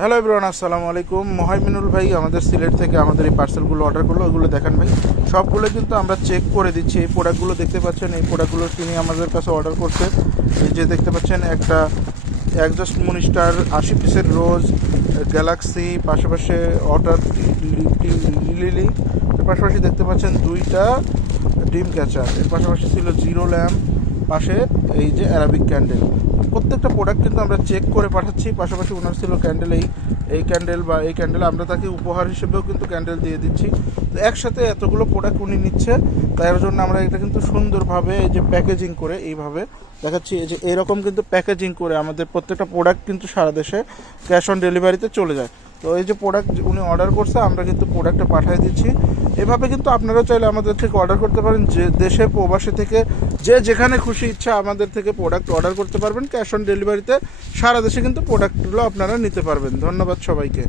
Hello everyone, আসসালামু আলাইকুম। মোহাইমিনুল ভাই আমাদের সিলেট থেকে আমাদের এই পার্সেলগুলো অর্ডার করলো। ওগুলো দেখেন ভাই, সবগুলো কিন্তু আমরা চেক করে দিচ্ছি। এই প্রোডাক্টগুলো দেখতে পাচ্ছেন, এই প্রোডাক্টগুলো তিনি আমাদের কাছে অর্ডার করছে। এই যে দেখতে পাচ্ছেন একটা অ্যাডজাস্ট মনিস্টার, 80 পিসের রোজ, গ্যালাক্সি, পাশাপাশি ওয়াটার লিলি, এর পাশাপাশি দেখতে পাচ্ছেন দুইটা ডিম ক্যাচার, এর পাশাপাশি ছিল জিরো ল্যাম্প, পাশে এই যে অ্যারাবিক ক্যান্ডেল। প্রত্যেকটা প্রোডাক্ট কিন্তু আমরা চেক করে পাঠাচ্ছি। পাশাপাশি ওনার ছিল ক্যান্ডেল, এই ক্যান্ডেল বা এই ক্যান্ডেল আমরা তাকে উপহার হিসেবেও কিন্তু ক্যান্ডেল দিয়ে দিচ্ছি। তো একসাথে এতগুলো প্রোডাক্ট উনি নিচ্ছে, তার জন্য আমরা এটা কিন্তু সুন্দরভাবে এই যে প্যাকেজিং করে এইভাবে দেখাচ্ছি। এই যে এরকম কিন্তু প্যাকেজিং করে আমাদের প্রত্যেকটা প্রোডাক্ট কিন্তু সারা দেশে ক্যাশ অন ডেলিভারিতে চলে যায়। তো এই যে প্রোডাক্ট উনি অর্ডার করছে, আমরা কিন্তু প্রোডাক্টটা পাঠিয়ে দিচ্ছি। এভাবে কিন্তু আপনারা চাইলে আমাদের থেকে অর্ডার করতে পারেন। যে দেশে প্রবাসী থেকে যে যেখানে খুশি ইচ্ছা আমাদের থেকে প্রোডাক্ট অর্ডার করতে পারবেন। ক্যাশ অন ডেলিভারিতে সারা দেশে কিন্তু প্রোডাক্টগুলো আপনারা নিতে পারবেন। ধন্যবাদ সবাইকে।